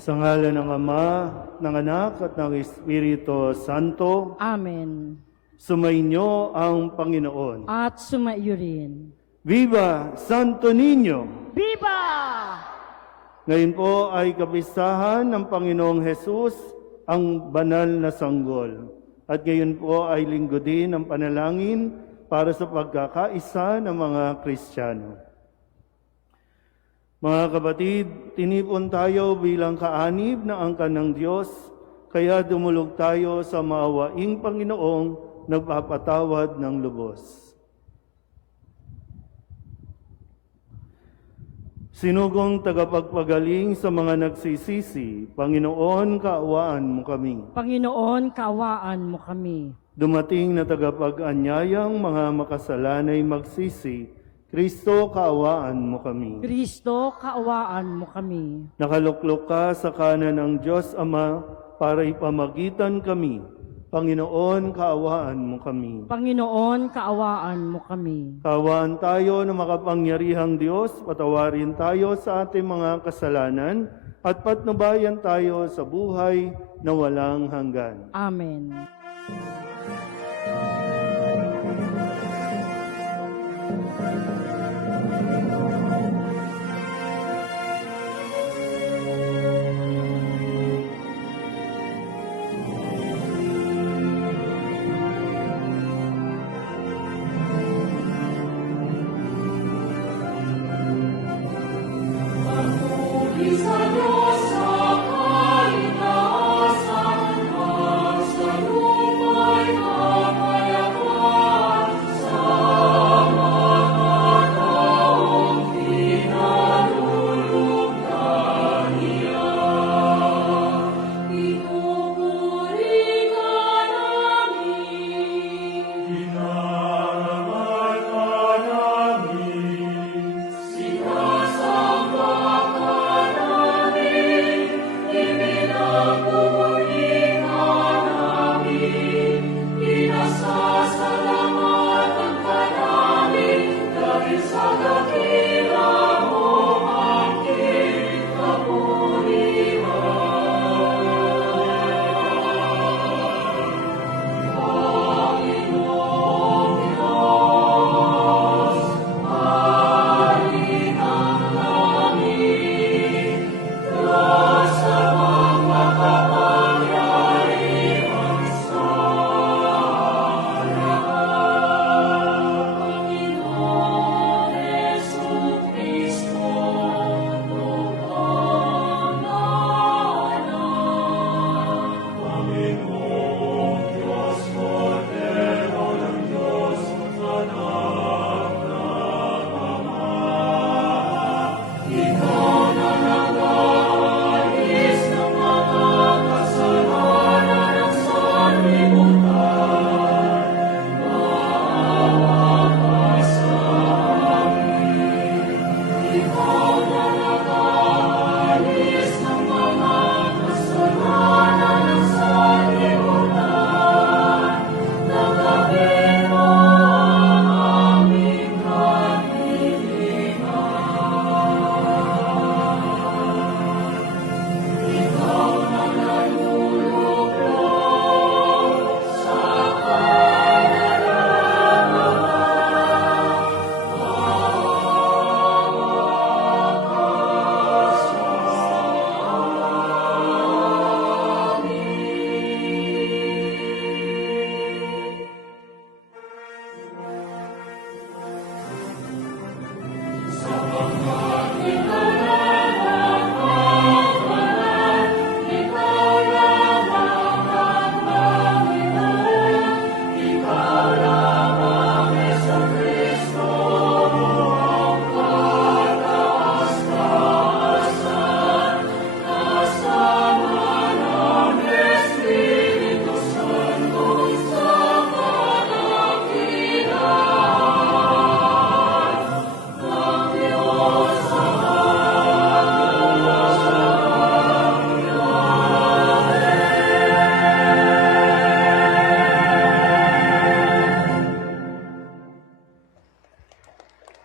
Sa ngalan ng Ama, ng Anak at ng Espiritu Santo, Amen. sumainyo ang Panginoon. At sumaiyo rin. Viva Santo Niño! Viva! Ngayon po ay kapistahan ng Panginoong Hesus, ang banal na sanggol. At ngayon po ay linggo din ng panalangin para sa pagkakaisa ng mga Kristiyano. Mga kapatid, tinipon tayo bilang kaanib na angkan ng Diyos, kaya dumulog tayo sa maawaing Panginoong nagpapatawad ng lubos. Sinugong tagapagpagaling sa mga nagsisisi, Panginoon, kaawaan mo kami. Panginoon, kaawaan mo kami. Dumating na tagapag-anyayang mga makasalanay magsisi, Kristo, kaawaan mo kami. Kristo, kaawaan mo kami. Nakaluklok ka sa kanan ng Diyos Ama para ipamagitan kami. Panginoon, kaawaan mo kami. Panginoon, kaawaan mo kami. Kaawaan tayo na makapangyarihang Diyos, patawarin tayo sa ating mga kasalanan at patnubayan tayo sa buhay na walang hanggan. Amen.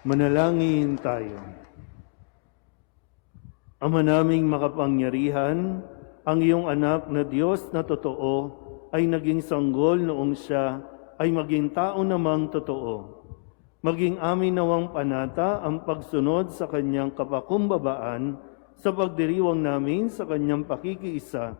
Manalangin tayo. Ama naming makapangyarihan, ang iyong anak na Diyos na totoo ay naging sanggol noong siya ay maging tao namang totoo. Maging amin nawang panata ang pagsunod sa kanyang kapakumbabaan sa pagdiriwang namin sa kanyang pakikiisa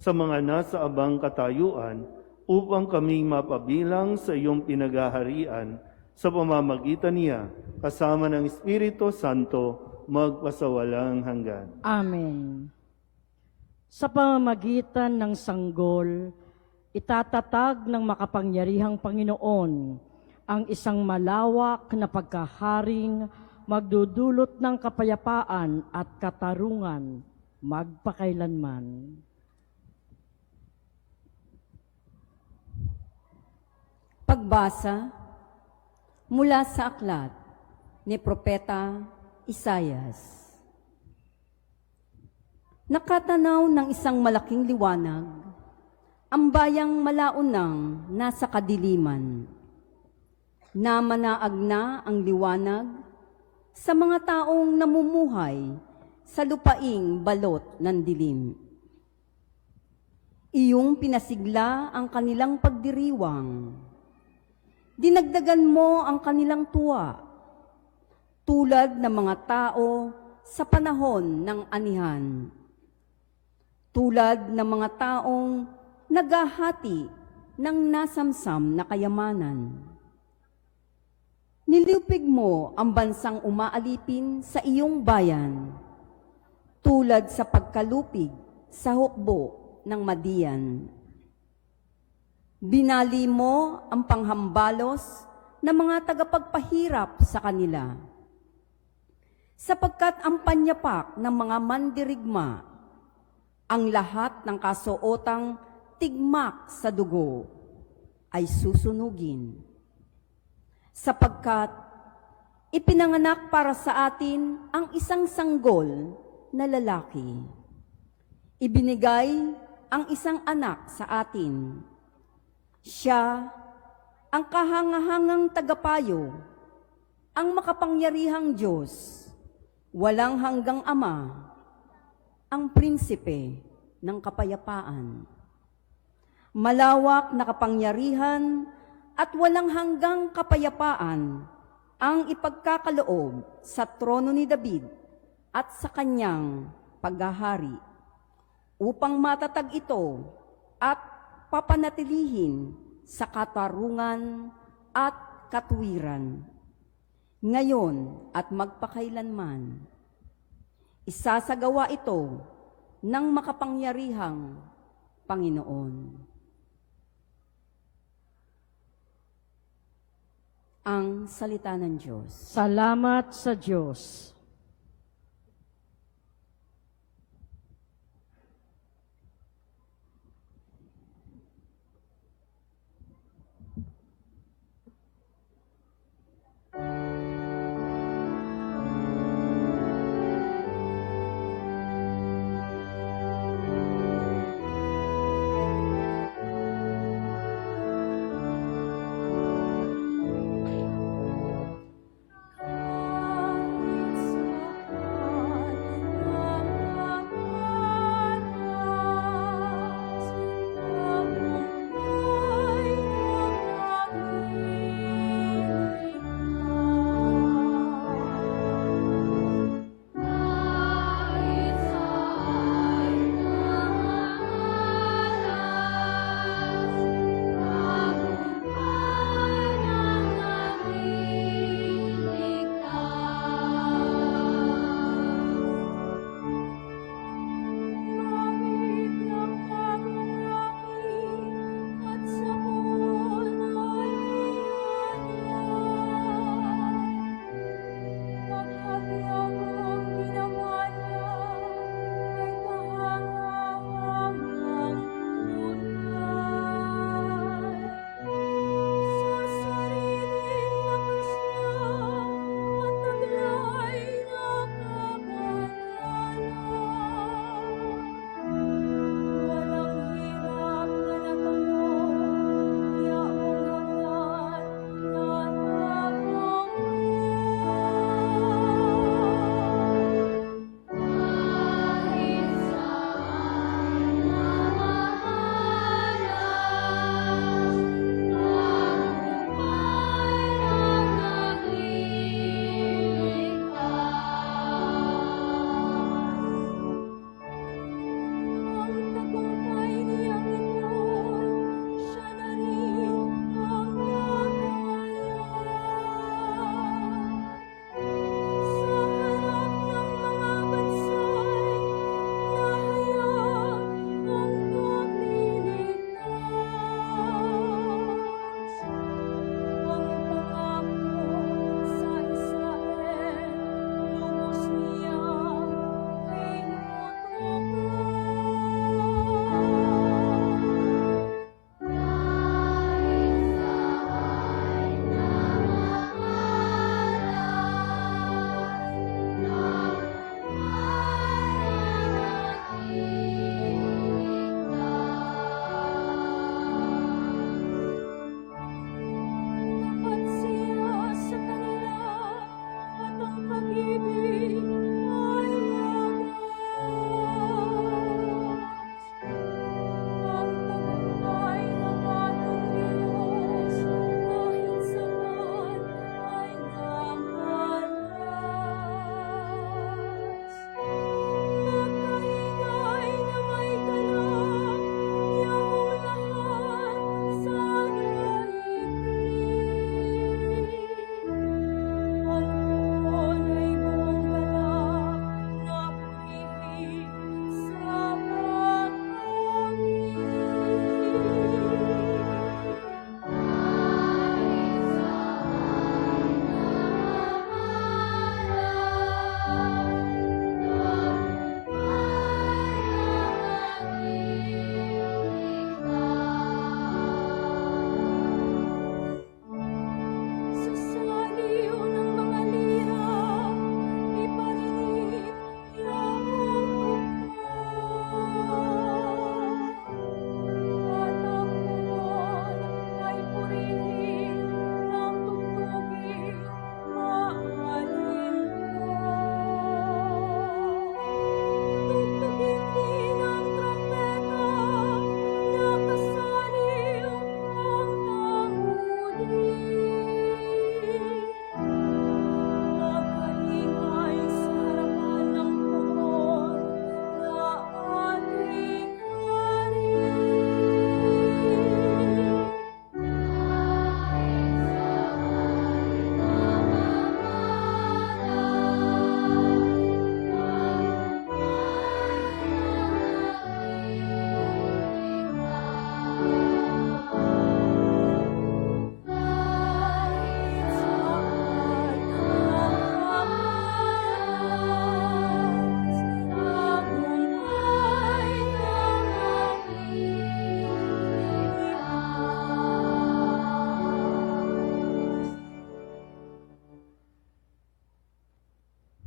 sa mga nasa abang katayuan upang kami mapabilang sa iyong pinagaharian sa pamamagitan niya kasama ng Espiritu Santo magpasawalang hanggan. Amen. Sa pamamagitan ng sanggol, itatatag ng makapangyarihang Panginoon ang isang malawak na pagkaharing magdudulot ng kapayapaan at katarungan magpakailanman. Pagbasa mula sa aklat ni Propeta Isayas. Nakatanaw ng isang malaking liwanag, ang bayang malaunang nasa kadiliman. Namanaag na ang liwanag sa mga taong namumuhay sa lupaing balot ng dilim. Iyong pinasigla ang kanilang pagdiriwang. Dinagdagan mo ang kanilang tuwa, tulad ng mga tao sa panahon ng anihan. Tulad ng mga taong naghahati ng nasamsam na kayamanan. Nilupig mo ang bansang umaalipin sa iyong bayan, tulad sa pagkalupig sa hukbo ng Madian. Binali mo ang panghambalos ng mga tagapagpahirap sa kanila, sapagkat ang panyapak ng mga mandirigma, ang lahat ng kasuotang tigmak sa dugo ay susunugin. Sapagkat ipinanganak para sa atin ang isang sanggol na lalaki. Ibinigay ang isang anak sa atin. Siya ang kahangahangang tagapayo, ang makapangyarihang Diyos, walang hanggang Ama, ang prinsipe ng kapayapaan. Malawak na kapangyarihan at walang hanggang kapayapaan ang ipagkakaloob sa trono ni David at sa kanyang paghahari, upang matatag ito at papanatilihin sa katarungan at katuwiran, ngayon at magpakailanman. Isasagawa ito ng makapangyarihang Panginoon. Ang salita ng Diyos. Salamat sa Diyos.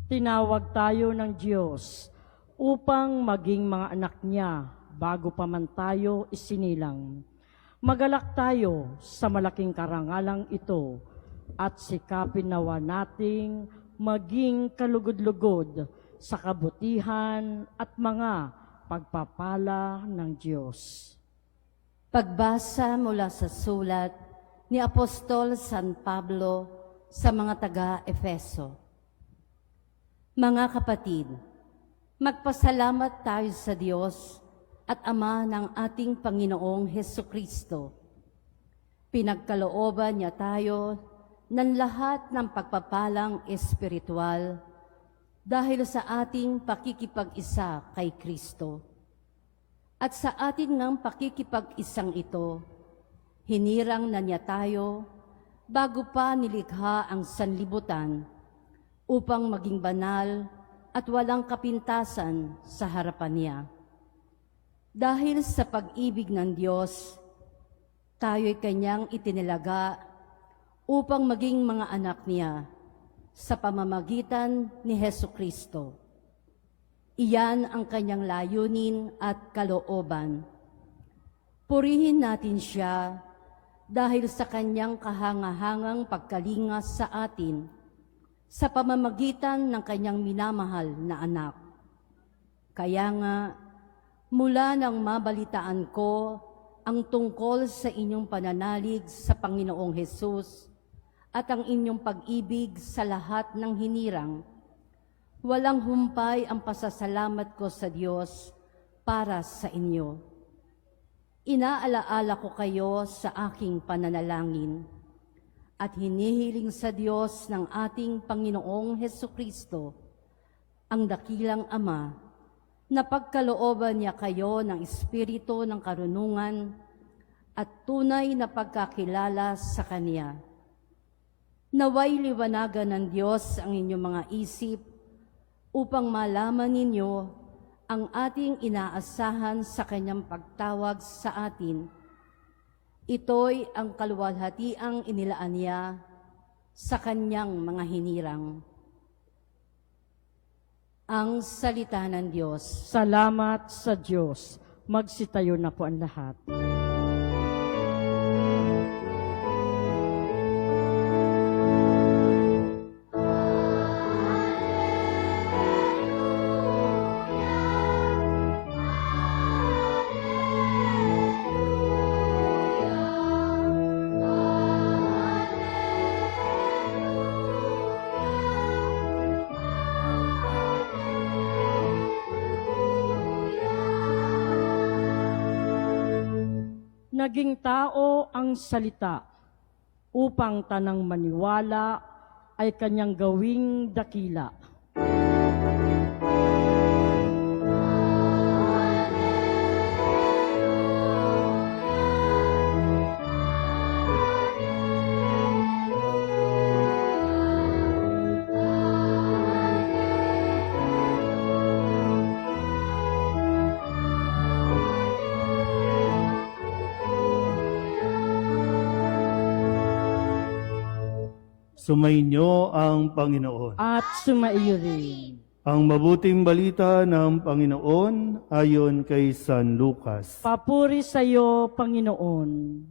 Tinawag tayo ng Diyos upang maging mga anak niya bago pa man tayo isinilang. Magalak tayo sa malaking karangalang ito at sikapin nawa nating maging kalugod-lugod sa kabutihan at mga pagpapala ng Diyos. Pagbasa mula sa sulat ni Apostol San Pablo sa mga taga-Efeso. Mga kapatid, magpasalamat tayo sa Diyos at Ama ng ating Panginoong Hesukristo. Pinagkalooban niya tayo ng lahat ng pagpapalang espiritual dahil sa ating pakikipag-isa kay Kristo. At sa ating ng pakikipag-isang ito, hinirang na niya tayo bago pa nilikha ang sanlibutan upang maging banal at walang kapintasan sa harapan niya. Dahil sa pag-ibig ng Diyos, tayo'y kanyang itinilaga upang maging mga anak niya sa pamamagitan ni Hesukristo. Iyan ang kanyang layunin at kalooban. Purihin natin siya dahil sa kanyang kahangahangang pagkalinga sa atin sa pamamagitan ng kanyang minamahal na anak. Kaya nga, mula nang mabalitaan ko ang tungkol sa inyong pananalig sa Panginoong Hesus at ang inyong pag-ibig sa lahat ng hinirang, walang humpay ang pasasalamat ko sa Diyos para sa inyo. Inaalaala ko kayo sa aking pananalangin at hinihiling sa Diyos ng ating Panginoong Hesukristo, ang dakilang Ama, na pagkalooban niya kayo ng espiritu ng karunungan at tunay na pagkakilala sa Kanya. Naway liwanagan ng Diyos ang inyong mga isip upang malaman ninyo ang ating inaasahan sa Kanyang pagtawag sa atin. Ito'y ang kaluwalhatiang inilaan niya sa Kanyang mga hinirang. Ang salita ng Diyos. Salamat sa Diyos. Magsitayo na po ang lahat. Naging tao ang salita upang tanang maniwala ay kanyang gawing dakila. Sumainyo ang Panginoon. At sumaiyo rin. Ang mabuting balita ng Panginoon ayon kay San Lucas. Papuri sa iyo, Panginoon.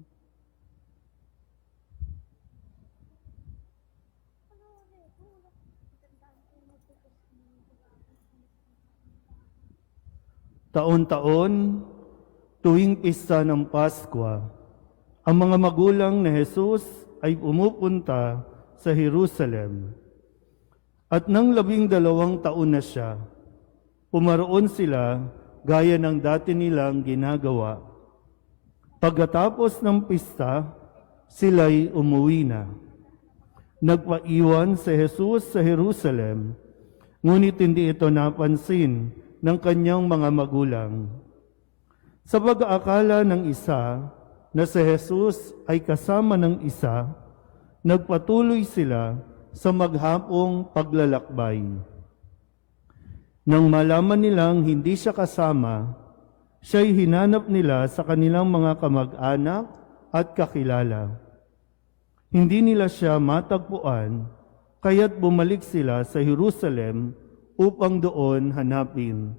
Taon-taon, tuwing pista ng Paskwa, ang mga magulang ni Jesus ay pumupunta sa Jerusalem. At nang 12 taon na siya, pumaroon sila gaya ng dati nilang ginagawa. Pagkatapos ng pista, sila'y umuwi na. Nagpaiwan si Jesus sa Jerusalem, ngunit hindi ito napansin ng kanyang mga magulang. Sa pag-aakala ng isa na si Jesus ay kasama ng isa, nagpatuloy sila sa maghapong paglalakbay. Nang malaman nilang hindi siya kasama, siya'y hinanap nila sa kanilang mga kamag-anak at kakilala. Hindi nila siya matagpuan kaya't bumalik sila sa Jerusalem upang doon hanapin.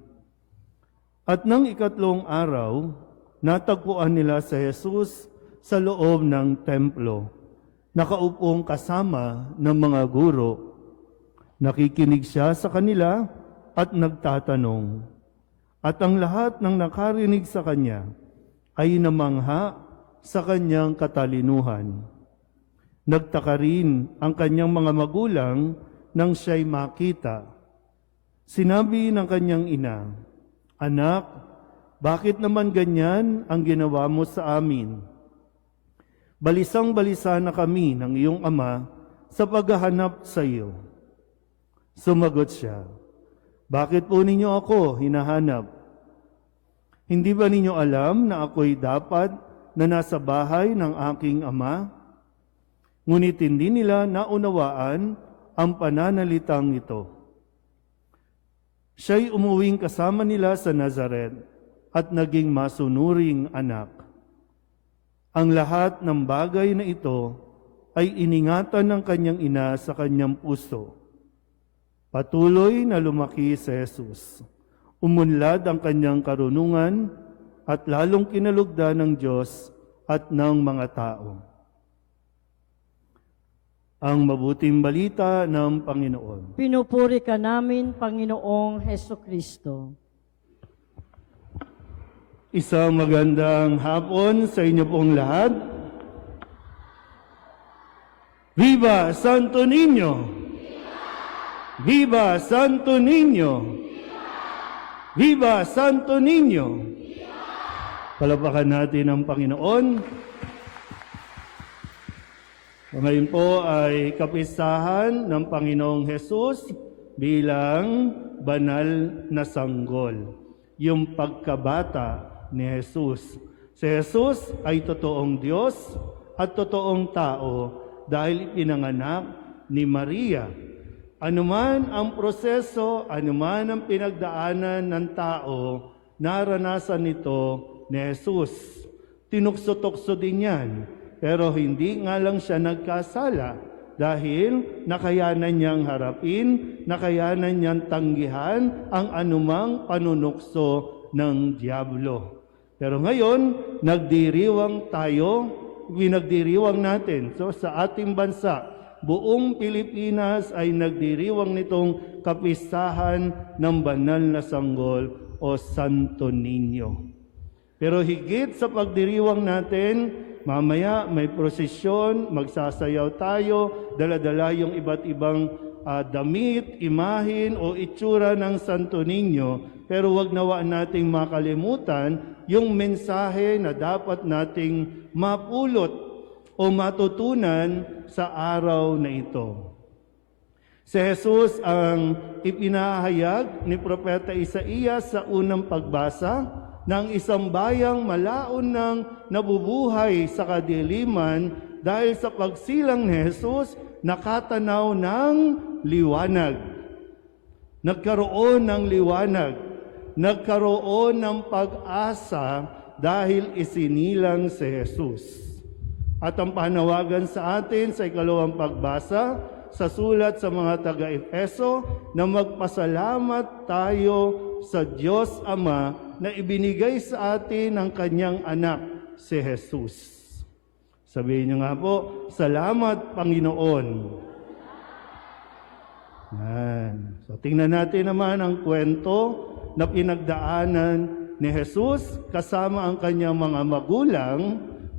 At nang ikatlong araw, natagpuan nila si Jesus sa loob ng templo, nakaupong kasama ng mga guro. Nakikinig siya sa kanila at nagtatanong. At ang lahat ng nakarinig sa kanya ay namangha sa kanyang katalinuhan. Nagtaka rin ang kanyang mga magulang nang siya'y makita. Sinabi ng kanyang ina, "Anak, bakit naman ganyan ang ginawa mo sa amin? Balisang-balisa na kami ng iyong ama sa paghahanap sa iyo." Sumagot siya, "Bakit po ninyo ako hinahanap? Hindi ba ninyo alam na ako'y dapat na nasa bahay ng aking ama?" Ngunit hindi nila naunawaan ang pananalitang ito. Siya'y umuwing kasama nila sa Nazaret at naging masunuring anak. Ang lahat ng bagay na ito ay iningatan ng kanyang ina sa kanyang puso. Patuloy na lumaki si Jesus. Umunlad ang kanyang karunungan at lalong kinalugdan ng Diyos at ng mga tao. Ang mabuting balita ng Panginoon. Pinupuri ka namin, Panginoong Heso Kristo. Isang magandang hapon sa inyo pong lahat. Viva Santo Niño! Viva Santo Niño! Viva Santo Niño! Palapakan natin ang Panginoon. Ngayon po ay kapistahan ng Panginoong Hesus bilang banal na sanggol, yung pagkabata ni Hesus. Si Hesus ay totoong Diyos at totoong tao dahil ipinanganak ni Maria. Anuman ang proseso, anuman ang pinagdaanan ng tao, naranasan nito ni Hesus. Tinukso-tukso din yan. Pero hindi nga lang siya nagkasala dahil nakayanan niyang harapin, nakayanan niyang tanggihan ang anumang panunukso ng Diablo. Pero ngayon, nagdiriwang tayo, pinagdiriwang natin. So sa ating bansa, buong Pilipinas ay nagdiriwang nitong kapistahan ng banal na sanggol o Santo Niño. Pero higit sa pagdiriwang natin, mamaya may prosesyon, magsasayaw tayo, dala-dala yung iba't ibang damit, imahin o itsura ng Santo Niño. Pero wag nawa nating makalimutan yung mensahe na dapat nating mapulot o matutunan sa araw na ito. Si Jesus ang ipinahayag ni Propeta Isaías sa unang pagbasa ng isang bayang malaon ng nabubuhay sa kadiliman dahil sa pagsilang ni Jesus, nakatanaw ng liwanag. Nagkaroon ng liwanag. Nagkaroon ng pag-asa dahil isinilang si Jesus. At ang panawagan sa atin sa ikalawang pagbasa, sa sulat sa mga taga-Efeso, na magpasalamat tayo sa Diyos Ama na ibinigay sa atin ang kanyang anak, si Jesus. Sabihin niyo nga po, salamat Panginoon. Yan. So tingnan natin naman ang kwento na pinagdaanan ni Jesus kasama ang kanyang mga magulang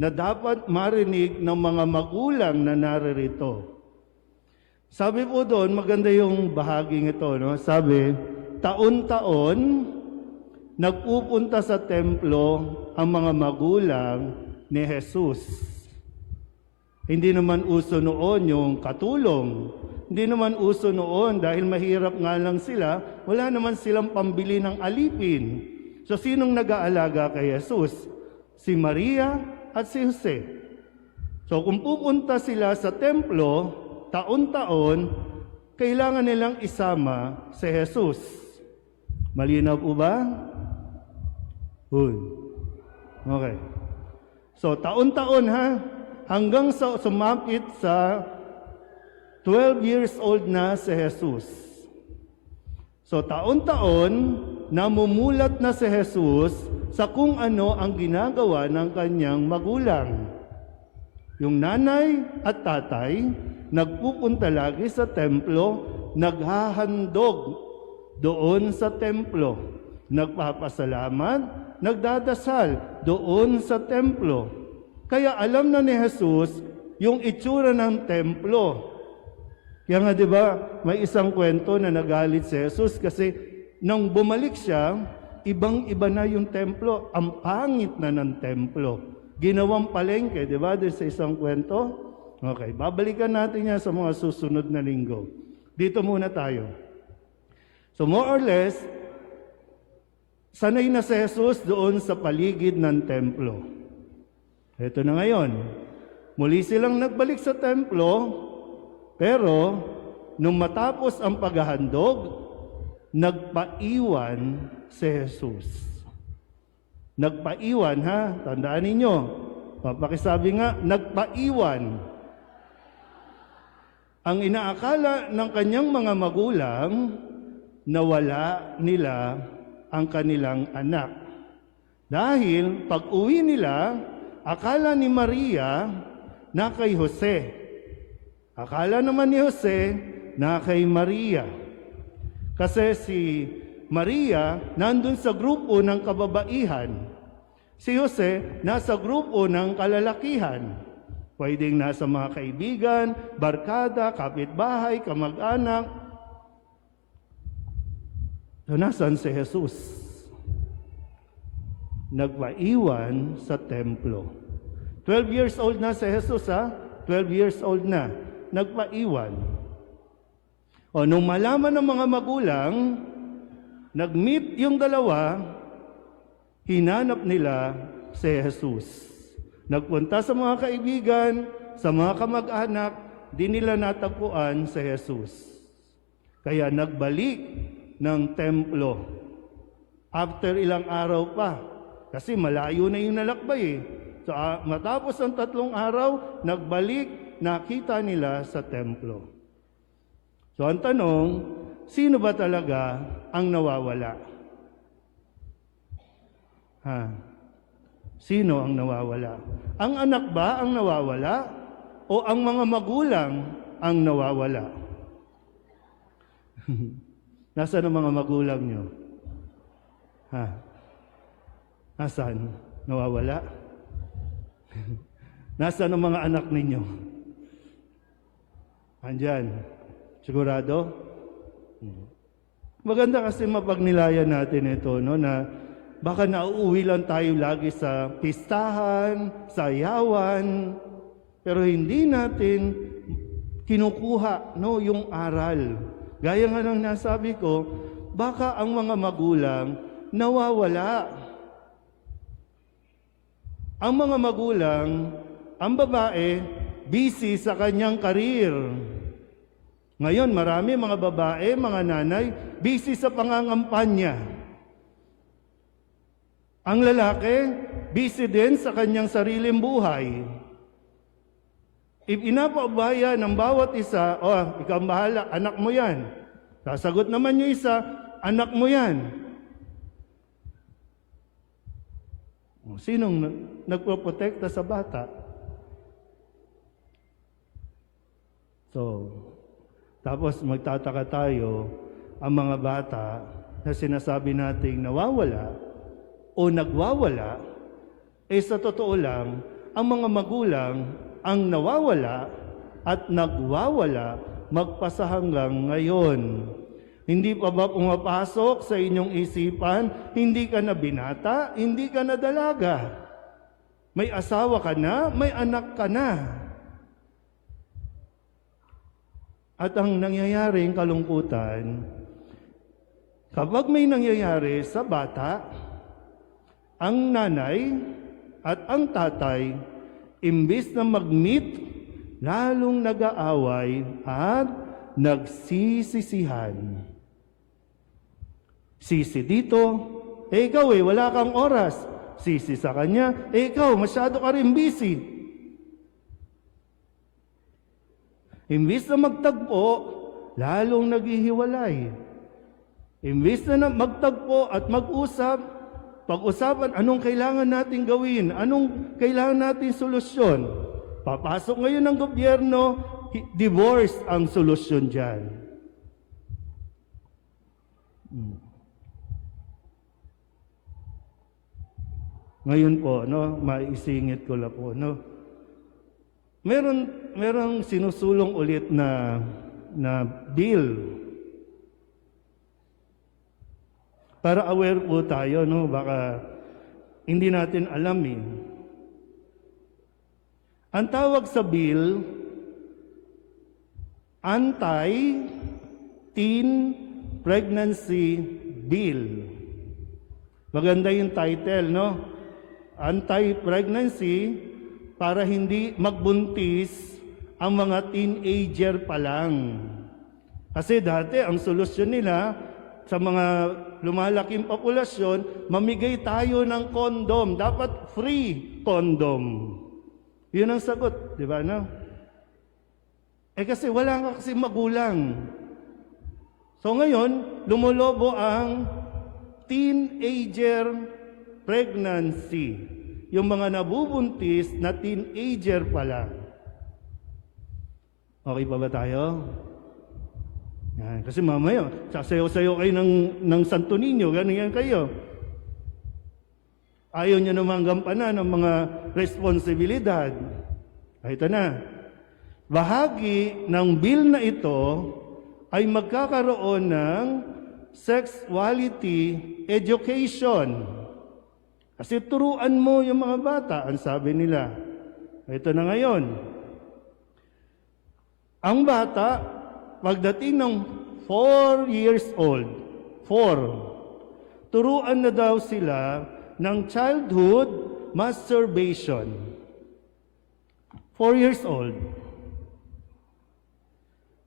na dapat marinig ng mga magulang na naririto. Sabi po doon, maganda yung bahaging ito, no? Sabi, taon-taon, nagpupunta sa templo ang mga magulang ni Jesus. Hindi naman uso noon yung katulong. Hindi naman uso noon dahil mahirap nga lang sila. Wala naman silang pambili ng alipin. So sinong nag-aalaga kay Jesus? Si Maria at si Jose. So kung pupunta sila sa templo, taon-taon, kailangan nilang isama si Jesus. Malinaw po ba? Good. Okay. So, taon-taon ha, hanggang sa sumapit sa 12 years old na si Jesus. So taon-taon, namumulat na si Jesus sa kung ano ang ginagawa ng kanyang magulang. Yung nanay at tatay, nagpupunta lagi sa templo, naghahandog doon sa templo. Nagpapasalamat, nagdadasal doon sa templo. Kaya alam na ni Jesus yung itsura ng templo. Kaya nga 'di ba, may isang kwento na nagalit si Jesus kasi nang bumalik siya, ibang-iba na yung templo. Ang pangit na ng templo. Ginawang palengke, 'di ba? Doon sa isang kwento. Okay, babalikan natin yan sa mga susunod na linggo. Dito muna tayo. So more or less, sanay na si Jesus doon sa paligid ng templo. Ito na ngayon. Muli silang nagbalik sa templo, pero nung matapos ang paghahandog, nagpaiwan si Jesus. Nagpaiwan, ha? Tandaan ninyo. Papakisabi nga, nagpaiwan. Ang inaakala ng kanyang mga magulang, nawala nila ang kanilang anak. Dahil pag-uwi nila, akala ni Maria na kay Jose. Akala naman ni Jose na kay Maria. Kasi si Maria nandun sa grupo ng kababaihan. Si Jose nasa grupo ng kalalakihan. Pwedeng nasa mga kaibigan, barkada, kapitbahay, kamag-anak. So, nasaan si Jesus? Nagpaiwan sa templo. 12 years old na si Jesus, ha? 12 years old na. Nagpaiwan. O, nung malaman ng mga magulang, nag-meet yung dalawa, hinanap nila si Jesus. Nagpunta sa mga kaibigan, sa mga kamag-anak, di nila natagpuan si Jesus. Kaya nagbalik ng templo. After ilang araw pa, kasi malayo na yung nalakbay eh. So matapos ang 3 araw, nagbalik, nakita nila sa templo. So ang tanong, sino ba talaga ang nawawala? Sino ang nawawala? Ang anak ba ang nawawala? O ang mga magulang ang nawawala? Nasaan ang mga magulang nyo? Nasaan? Nawawala? Nasaan ang mga anak ninyo? Andyan. Sigurado? Maganda kasi mapagnilayan natin ito, no, na baka nauuwi lang tayo lagi sa pistahan, sa yawan, pero hindi natin kinukuha, no, yung aral. Gaya nga ng nasabi ko, baka ang mga magulang nawawala. Ang mga magulang, ang babae, busy sa kanyang karir. Ngayon, marami mga babae, mga nanay, busy sa pangangampanya. Ang lalaki, busy din sa kanyang sariling buhay. If inapaubaya ng bawat isa, ikaw ang bahala, anak mo yan. Sasagot naman yung isa, anak mo yan. Sinong nagpoprotekta sa bata? So, tapos magtataka tayo, ang mga bata na sinasabi nating nawawala o nagwawala, sa totoo lang, ang mga magulang ang nawawala at nagwawala magpasa hanggang ngayon. Hindi pa ba pumapasok sa inyong isipan, hindi ka na binata, hindi ka na dalaga. May asawa ka na, may anak ka na. At ang nangyayaring kalungkutan, kapag may nangyayari sa bata, ang nanay at ang tatay, imbis na mag-meet, lalong nag-aaway at nagsisisihan. Sisi dito, ikaw wala kang oras. Sisi sa kanya, ikaw masyado ka rin busy. Imbis na magtagpo, lalong naghihiwalay. Imbis na magtagpo at mag-usap, pag-usapan anong kailangan natin gawin, anong kailangan natin solusyon. Papasok ngayon ng gobyerno, divorce ang solusyon dyan. Ngayon po, no, maisingit ko lang po, no. Merong sinusulong ulit na bill. Para aware po tayo, no, baka hindi natin alam eh. Ang tawag sa bill, Anti-Teen Pregnancy Bill. Maganda yung title, no? Anti-pregnancy, para hindi magbuntis ang mga teenager pa lang. Kasi dati, ang solusyon nila sa mga lumalaking populasyon, mamigay tayo ng kondom. Dapat free kondom. Yun ang sagot, di ba, no? Kasi wala nga kasi magulang. So ngayon, lumulobo ang teenager pregnancy. Yung mga nabubuntis na teenager pa lang. Okay pa ba tayo? Yan. Kasi mamaya, sasayaw-sayaw kayo ng Santo Niño, ganyan kayo. Ayaw nyo naman gampanan ng mga responsibilidad. Ito na. Bahagi ng bill na ito ay magkakaroon ng sexuality education. Kasi turuan mo yung mga bata, ang sabi nila. Ito na ngayon. Ang bata, pagdating ng 4 years old, turuan na daw sila ng childhood masturbation. 4 years old.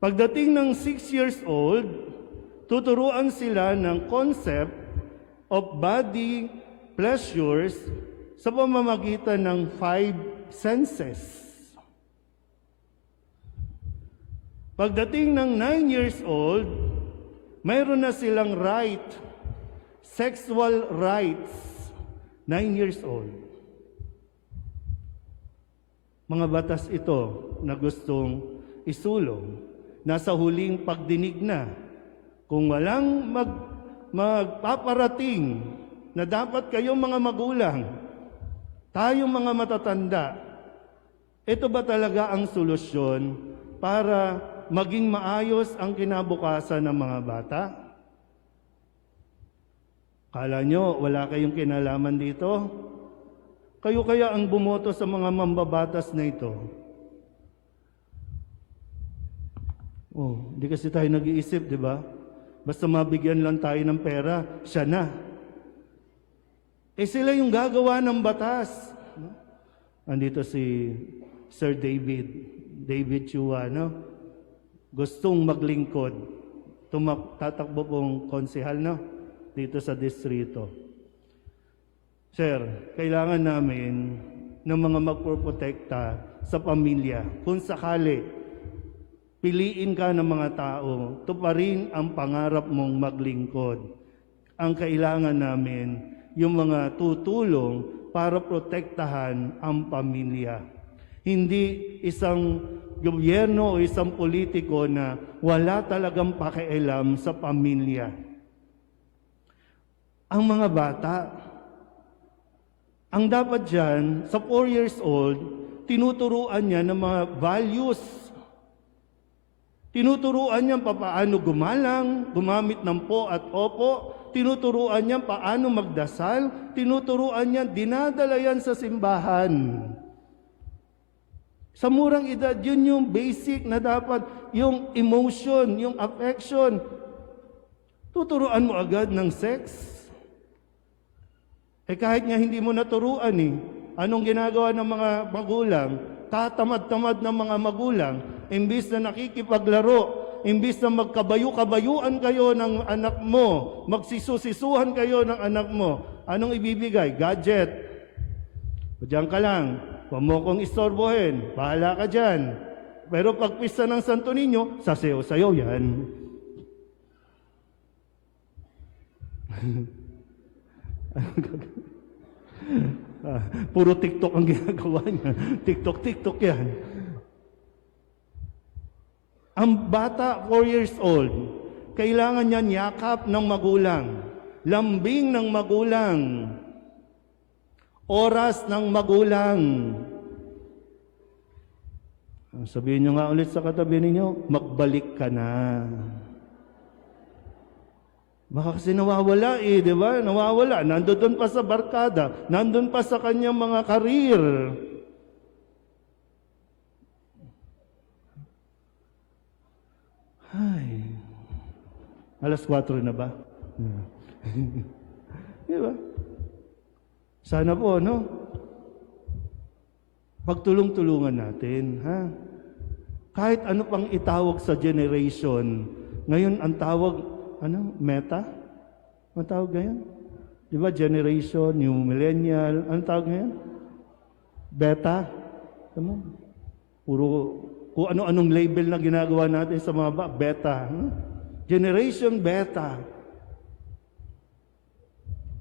Pagdating ng 6 years old, tuturuan sila ng concept of body pleasures sa pamamagitan ng 5 senses. Pagdating ng 9 years old, mayroon na silang sexual rights. 9 years old. Mga batas ito na gustong isulong, nasa huling pagdinig na. Kung walang magpaparating na dapat kayong mga magulang, tayong mga matatanda, ito ba talaga ang solusyon para maging maayos ang kinabukasan ng mga bata? Kala nyo, wala kayong kinalaman dito? Kayo kaya ang bumoto sa mga mambabatas na ito? Hindi kasi tayo nag-iisip, di ba? Basta mabigyan lang tayo ng pera, siya na. Sila yung gagawa ng batas. Andito si Sir David Chua, no? Gustong maglingkod. Tatakbo pong konsehal, no? Dito sa distrito. Sir, kailangan namin ng mga magpoprotekta sa pamilya. Kung sakali, piliin ka ng mga tao, tuparin ang pangarap mong maglingkod. Ang kailangan namin, yung mga tutulong para protektahan ang pamilya. Hindi isang gobyerno o isang politiko na wala talagang pakialam sa pamilya. Ang mga bata, ang dapat dyan, sa 4 years old, tinuturuan niya ng mga values. Tinuturuan niya paano gumalang, gumamit ng po at opo. Tinuturuan niya paano magdasal. Tinuturuan niya, dinadala yan sa simbahan. Sa murang edad, yun yung basic na dapat, yung emotion, yung affection. Tuturuan mo agad ng sex. Kahit nga hindi mo naturuan anong ginagawa ng mga magulang? Tatamad-tamad ng mga magulang, imbis na nakikipaglaro, imbis na magkabayu-kabayuan kayo ng anak mo, magsisusisuhan kayo ng anak mo, anong ibibigay? Gadget. O diyan ka lang, huwag mo kong istorbohin, bahala ka dyan. Pero pag pista ng Santo Niño, sasayaw-sayaw yan. Puro TikTok ang ginagawa niya. TikTok yan. Ang bata, 4 years old, kailangan niya yakap ng magulang, lambing ng magulang, oras ng magulang. Sabihin niyo nga ulit sa katabi ninyo, magbalik ka na. Baka kasi nawawala di ba? Nawawala. Nandun pa sa barkada. Nandun pa sa kanyang mga karir. Ay. Alas 4 na ba? Di ba? Sana po, no? Pagtulong-tulungan natin, ha? Kahit ano pang itawag sa generation, ngayon ang tawag, meta? Ang tawag ngayon? Di ba, generation, new millennial, ang tawag ngayon? Beta? Tama? Puro, kung ano-anong label na ginagawa natin sa mga beta. Generation beta.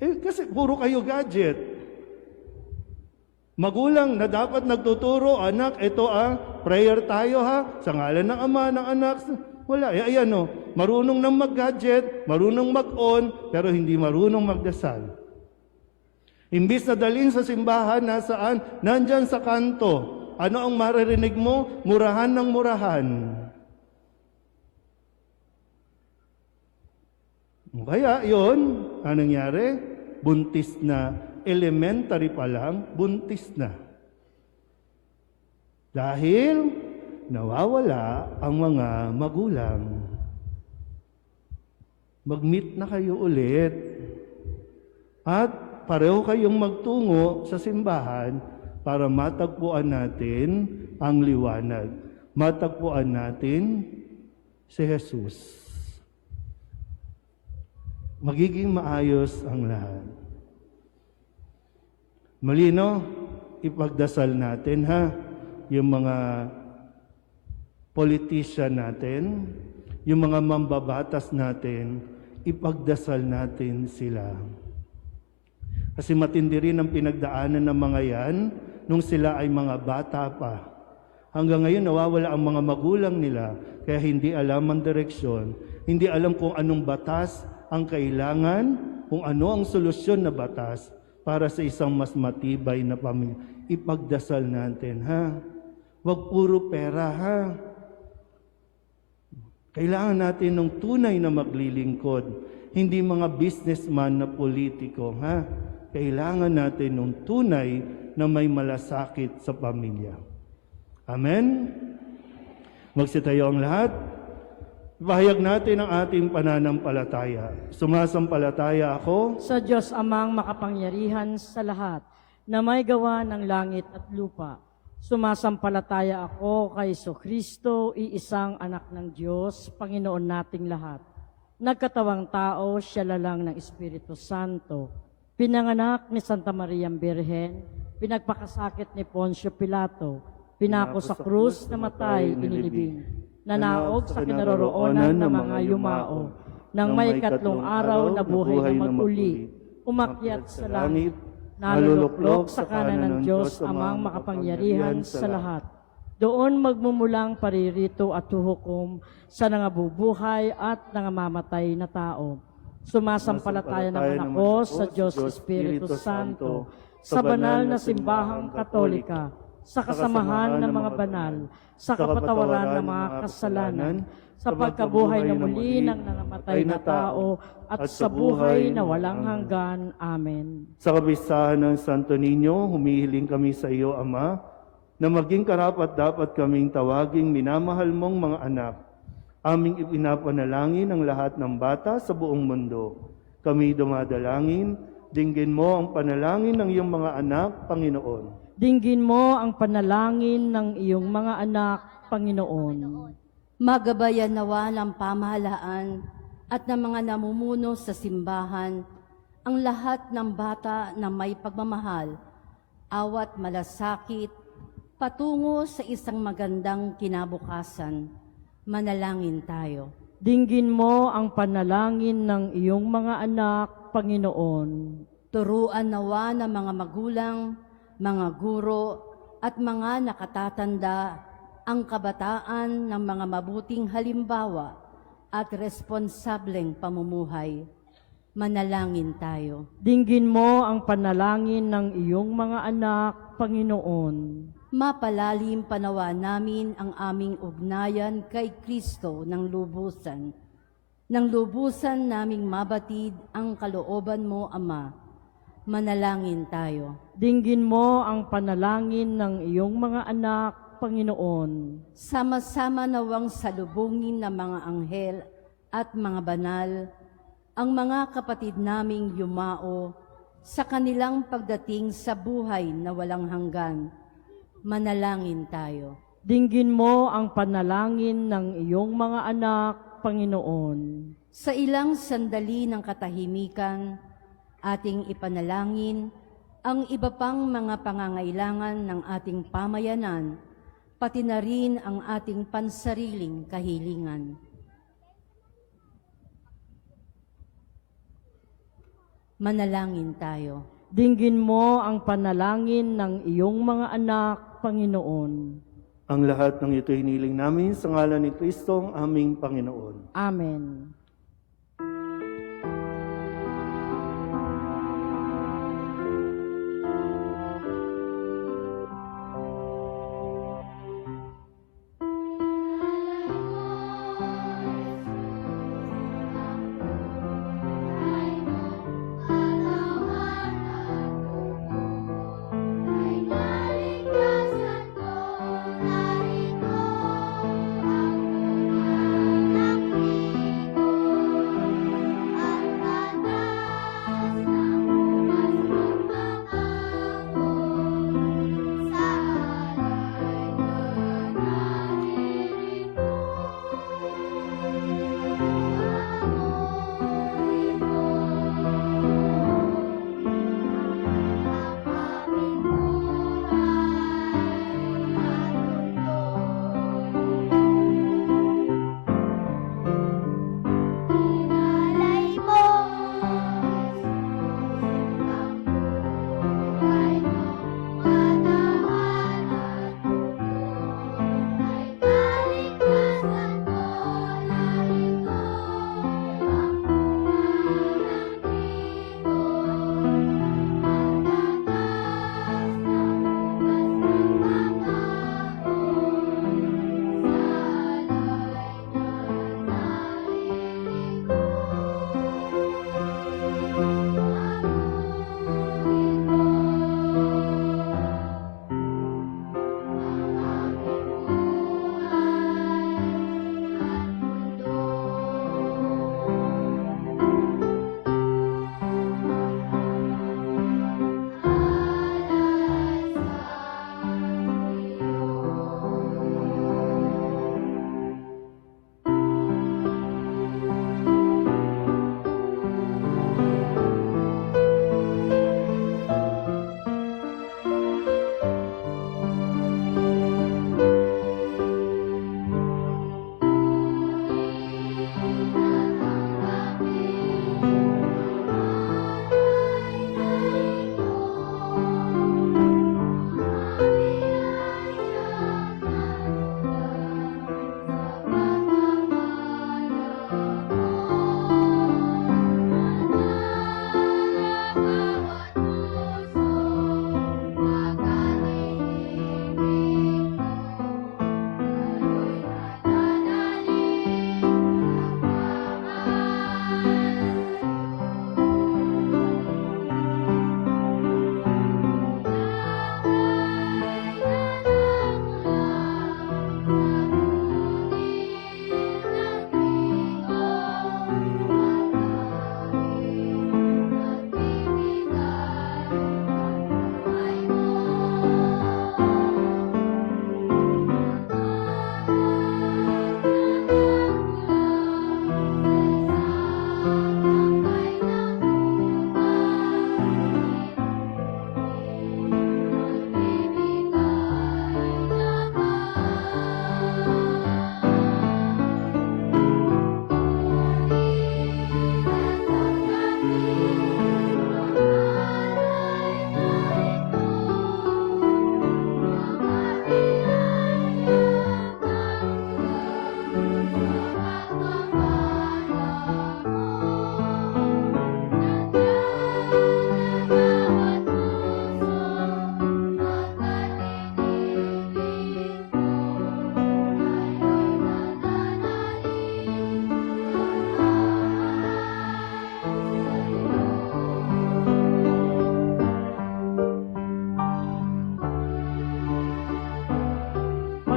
Kasi puro kayo gadget. Magulang na dapat nagtuturo, anak, ito prayer tayo sa ngalan ng Ama, ng Anak. Wala, ayan marunong nang mag-gadget, marunong mag-on, pero hindi marunong magdasal. Imbis na dalhin sa simbahan, nasaan? Nandyan sa kanto. Ano ang maririnig mo? Murahan ng murahan. Kaya yun, anong nangyari? Buntis na. Elementary pa lang, buntis na. Dahil nawawala ang mga magulang. Mag-meet na kayo ulit. At pareho kayong magtungo sa simbahan para matagpuan natin ang liwanag. Matagpuan natin si Jesus. Magiging maayos ang lahat. Malino, ipagdasal natin yung mga politician natin, yung mga mambabatas natin, ipagdasal natin sila. Kasi matindi rin ang pinagdaanan ng mga yan nung sila ay mga bata pa. Hanggang ngayon nawawala ang mga magulang nila, kaya hindi alam ang direksyon, hindi alam kung anong batas ang kailangan, kung ano ang solusyon na batas para sa isang mas matibay na pamilya. Ipagdasal natin, Huwag puro pera, Kailangan natin ng tunay na maglilingkod, hindi mga businessman na politiko, Kailangan natin ng tunay na may malasakit sa pamilya. Amen? Magsitayo ang lahat. Ipahayag natin ang ating pananampalataya. Sumasampalataya ako Sa Diyos Amang makapangyarihan sa lahat, na may gawa ng langit at lupa. Sumasampalataya ako kay Kristo, iisang anak ng Diyos, Panginoon nating lahat. Nagkatawang tao, siya lalang ng Espiritu Santo. Pinanganak ni Santa Maria Birhen, pinagpakasakit ni Poncio Pilato, pinako sa krus, namatay, inilibing. Nanaog sa kinaroroonan ng mga yumao, nang may katlong araw na buhay na mag-uli, umakyat sa langit, naluluklok sa kanan ng Diyos Amang makapangyarihan sa lahat. Doon magmumulang paririto at huhukom sa nangabubuhay at nangamamatay na tao. Sumasampalataya naman ako sa Diyos Espiritu Santo, sa banal na simbahang katolika, sa kasamahan ng mga banal, sa kapatawaran ng mga kasalanan, sa pagkabuhay na muli ng nangamatay na tao, at sa buhay na walang hanggan. Amen. Sa kabisahan ng Santo Niño, humihiling kami sa iyo, Ama, na maging karapat-dapat kaming tawaging minamahal mong mga anak. Aming ipinapanalangin ang lahat ng bata sa buong mundo. Kami dumadalangin, dinggin mo ang panalangin ng iyong mga anak, Panginoon. Dinggin mo ang panalangin ng iyong mga anak, Panginoon. Magabayan nawa ng pamahalaan at ng mga namumuno sa simbahan ang lahat ng bata na may pagmamahal, awat malasakit, patungo sa isang magandang kinabukasan. Manalangin tayo. Dinggin mo ang panalangin ng iyong mga anak, Panginoon. Turuan nawa ng mga magulang, mga guro, at mga nakatatanda ang kabataan ng mga mabuting halimbawa at responsableng pamumuhay. Manalangin tayo. Dinggin mo ang panalangin ng iyong mga anak, Panginoon. Mapalalim panawa namin ang aming ugnayan kay Kristo ng lubusan. Nang lubusan naming mabatid ang kalooban mo, Ama. Manalangin tayo. Dinggin mo ang panalangin ng iyong mga anak, Panginoon. Sama-sama nawang salubungin ng mga anghel at mga banal ang mga kapatid naming yumao sa kanilang pagdating sa buhay na walang hanggan. Manalangin tayo. Dinggin mo ang panalangin ng iyong mga anak, Panginoon. Sa ilang sandali ng katahimikan, ating ipanalangin ang iba pang mga pangangailangan ng ating pamayanan, pati na rin ang ating pansariling kahilingan. Manalangin tayo. Dinggin mo ang panalangin ng iyong mga anak, Panginoon. Ang lahat ng ito hiniling namin sa ngalan ni Kristo ang aming Panginoon. Amen.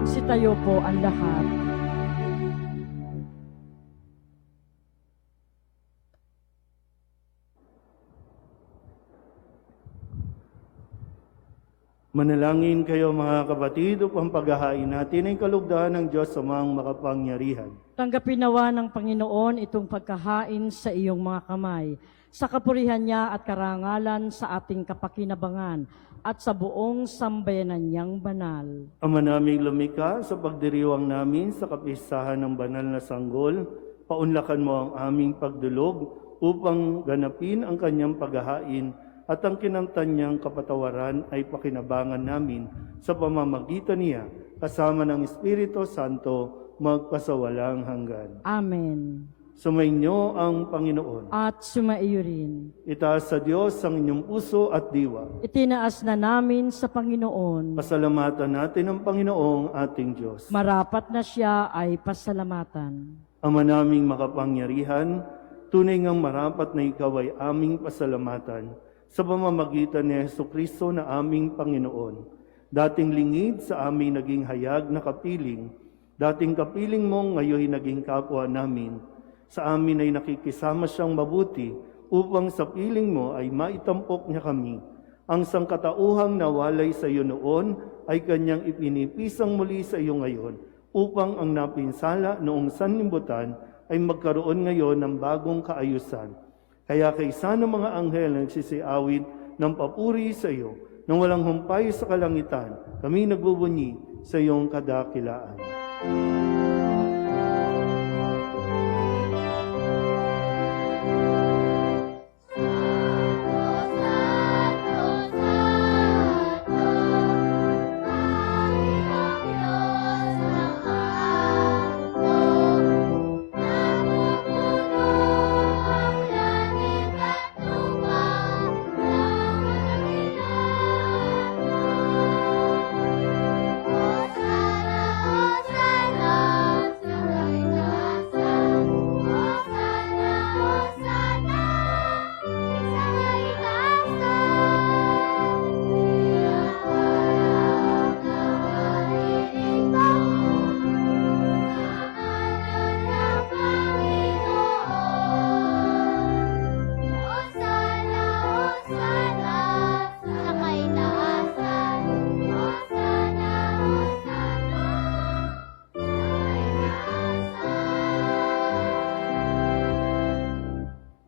Magsitayo po ang lahat. Manalangin kayo mga kapatid upang paghahain natin ay kalugdan ng Diyos amang makapangyarihan. Tanggapin nawa ng Panginoon itong pagkahain sa iyong mga kamay, sa kapurihan niya at karangalan sa ating kapakinabangan at sa buong sambayanan niyang banal. Ama naming lumikha, sa pagdiriwang namin sa kapistahan ng banal na sanggol, paunlakan mo ang aming pagdulog upang ganapin ang kanyang paghahain at ang kinamtan niyang kapatawaran ay pakinabangan namin sa pamamagitan niya kasama ng Espiritu Santo magpasawalang hanggan. Amen. Sumainyo ang Panginoon. At sumaiyo rin. Itaas sa Diyos ang inyong puso at diwa. Itinaas na namin sa Panginoon. Pasalamatan natin ang Panginoong ating Diyos. Marapat na siya ay pasalamatan. Ama naming makapangyarihan, tunay ngang marapat na ikaw ay aming pasalamatan sa pamamagitan ni Jesucristo na aming Panginoon. Dating lingid sa aming naging hayag na kapiling, dating kapiling mo ngayon naging kapwa namin. Sa amin ay nakikisama siyang mabuti upang sa piling mo ay maitampok niya kami. Ang sangkatauhang nawalay sa iyo noon ay kanyang ipinipisang muli sa iyo ngayon upang ang napinsala noong sanlibutan ay magkaroon ngayon ng bagong kaayusan. Kaya kaysa ng mga anghel na nagsisiawit ng papuri sa iyo, nang walang humpay sa kalangitan, kami nagbubunyi sa iyong kadakilaan.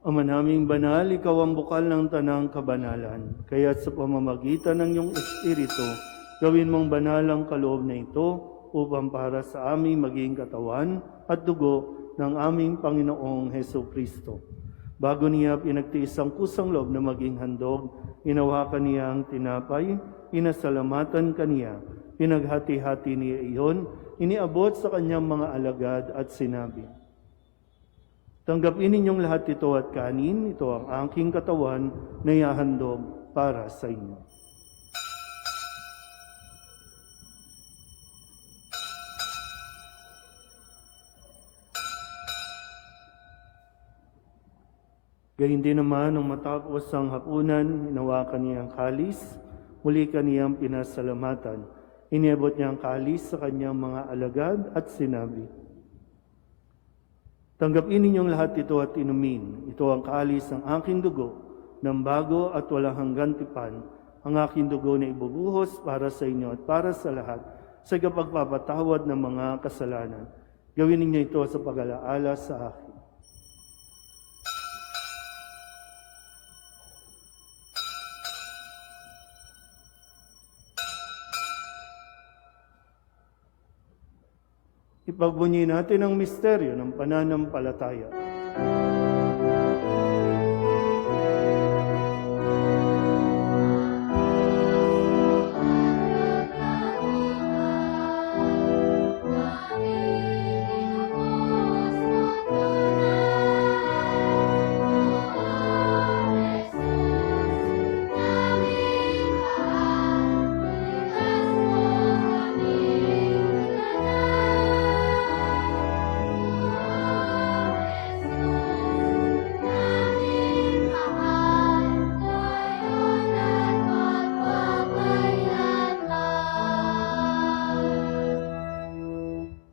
Ama naming banal, ikaw ang bukal ng tanang kabanalan. Kaya't sa pamamagitan ng iyong Espiritu, gawin mong banal ang kaloob na ito upang para sa aming maging katawan at dugo ng aming Panginoong Jesucristo. Bago niya pinagtiis ang kusang loob na maging handog, inawakan niya ang tinapay, inasalamatan kaniya, pinaghati-hati niya iyon, iniabot sa kanyang mga alagad at sinabi, tanggapin ninyong lahat ito at kanin, ito ang aking katawan na ihahandog para sa inyo. Gayun din naman, nung matapos ang hapunan, hinawakan niya ang kalis, muli kaniyang pinasalamatan. Iniabot niya ang kalis sa kanyang mga alagad at sinabi, tanggapin ninyong lahat ito at inumin. Ito ang kalis ng aking dugo, ng bago at walang hanggan tipan, ang aking dugo na ibubuhos para sa inyo at para sa lahat, sa kapagpapatawad ng mga kasalanan. Gawin ninyo ito sa pag-alaala sa akin. Ipagbunyi natin ang misteryo ng pananampalataya.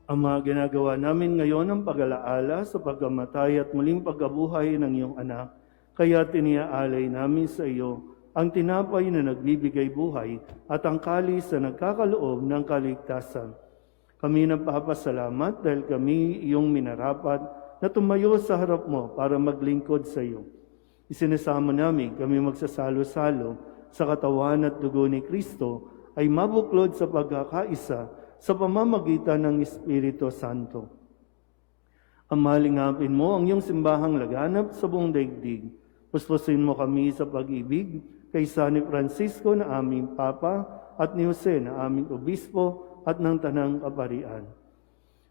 Ama, ginagawa namin ngayon ang pag-alaala sa pagkamatay at muling pagkabuhay ng iyong anak. Kaya tiniaalay namin sa iyo ang tinapay na nagbibigay buhay at ang kalis na nagkakaloob ng kaligtasan. Kami nagpapasalamat dahil kami iyong minarapat na tumayo sa harap mo para maglingkod sa iyo. Isinasama namin kami magsasalo-salo sa katawan at dugo ni Kristo ay mabuklod sa pagkakaisa sa pamamagitan ng Espiritu Santo. Amalingapin mo ang iyong simbahang laganap sa buong daigdig. Puspusin mo kami sa pag-ibig kay San Francisco na aming Papa at ni Jose na aming Obispo at ng Tanang Kaparian.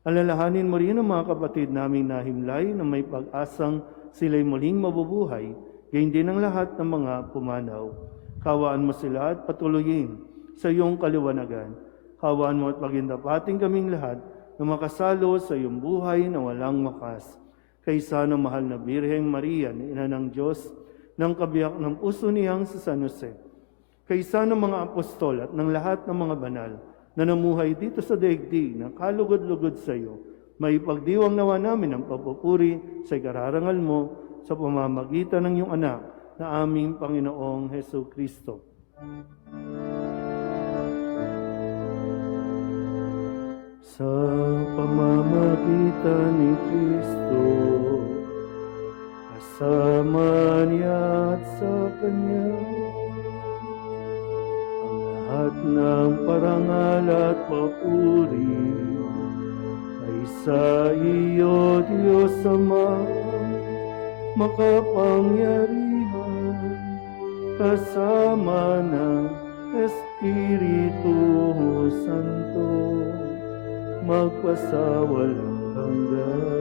Alalahanin mo rin ang mga kapatid naming nahimlay na may pag-asang sila'y muling mabubuhay, gayon din ang lahat ng mga pumanaw. Kawaan mo sila at patuloyin sa iyong kaliwanagan. Kawaan mo at pagindapating kaming lahat na makasalo sa iyong buhay na walang wakas. Kaysa ng mahal na Birheng Maria na Ina ng Diyos, ng kabiyak ng puso niyang sa San Jose. Kaysa ng mga apostol at ng lahat ng mga banal na namuhay dito sa daigdig na kalugod-lugod sa iyo, may pagdiwang nawa namin ang papupuri sa ikararangal mo sa pamamagitan ng iyong anak na aming Panginoong Hesu Kristo. Sa pamamagitan ni Kristo, kasama niya at sa Kanya, ang lahat ng parangal at papuri ay sa iyo, Diyos Ama, makapangyarihan, kasama ng Espiritu Santo, magpasawalang hanggan.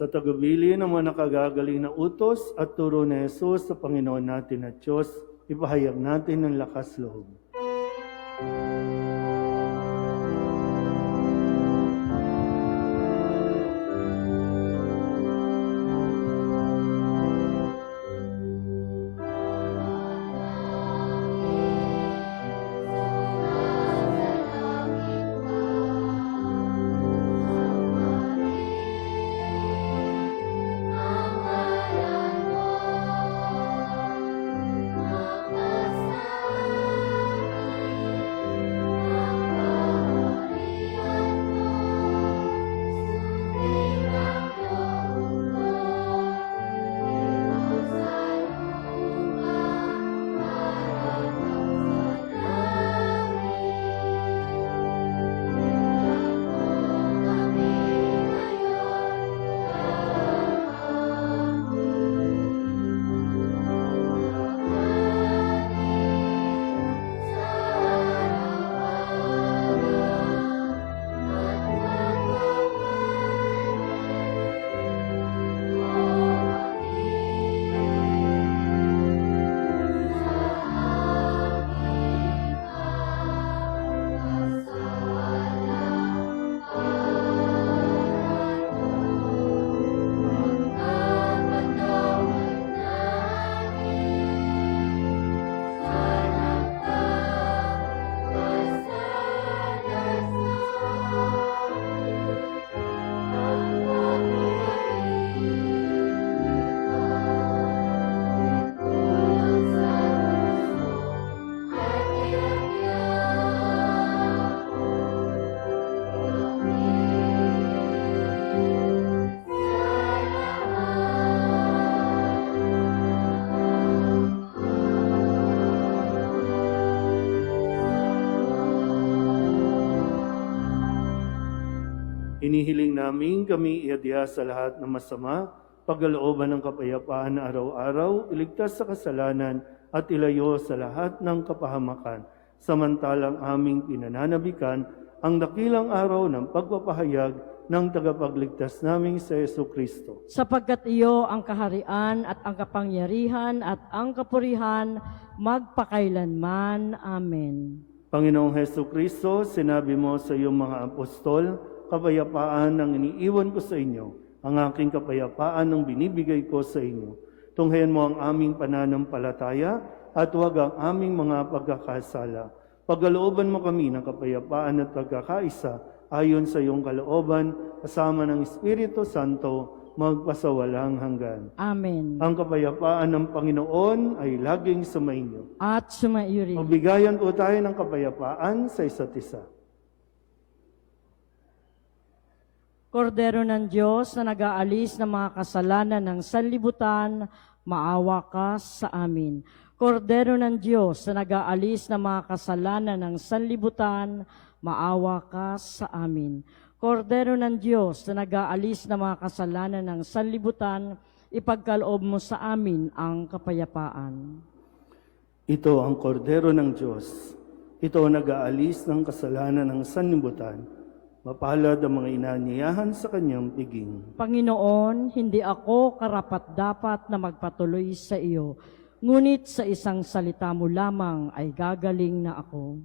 Sa tagubilin ng mga nakagagaling na utos at turo ni Jesus sa Panginoon natin at Diyos, ipahayag natin ng lakas loob. Hinihiling namin kami iadya sa lahat ng masama, pagkalooban ng kapayapaan na araw-araw, iligtas sa kasalanan at ilayo sa lahat ng kapahamakan. Samantalang aming pinananabikan ang dakilang araw ng pagpapahayag ng tagapagligtas naming sa Yesu Kristo. Sapagkat iyo ang kaharian at ang kapangyarihan at ang kapurihan magpakailanman. Amen. Panginoong Heso Kristo, sinabi mo sa iyong mga apostol, kapayapaan ang iniiwan ko sa inyo, ang aking kapayapaan ang binibigay ko sa inyo. Tunghayan mo ang aming pananampalataya at huwag ang aming mga pagkakasala. Pagkalooban mo kami ng kapayapaan at pagkakaisa ayon sa iyong kalooban, kasama ng Espiritu Santo, magpasawalang hanggan. Amen. Ang kapayapaan ng Panginoon ay laging sumainyo. At sumaiyo rin. Magbigayan po tayo ng kapayapaan sa isa't isa. Kordero ng Diyos na nag-aalis ng mga kasalanan ng sanlibutan, maawa ka sa amin. Kordero ng Diyos na nag-aalis ng mga kasalanan ng sanlibutan, maawa ka sa amin. Kordero ng Diyos na nag-aalis ng mga kasalanan ng sanlibutan, ipagkaloob mo sa amin ang kapayapaan. Ito ang kordero ng Diyos. Ito ang nag-aalis ng kasalanan ng sanlibutan. Mapalad ang mga inanyayahan sa kanyang piging. Panginoon, hindi ako karapat-dapat na magpatuloy sa iyo, ngunit sa isang salita mo lamang ay gagaling na ako.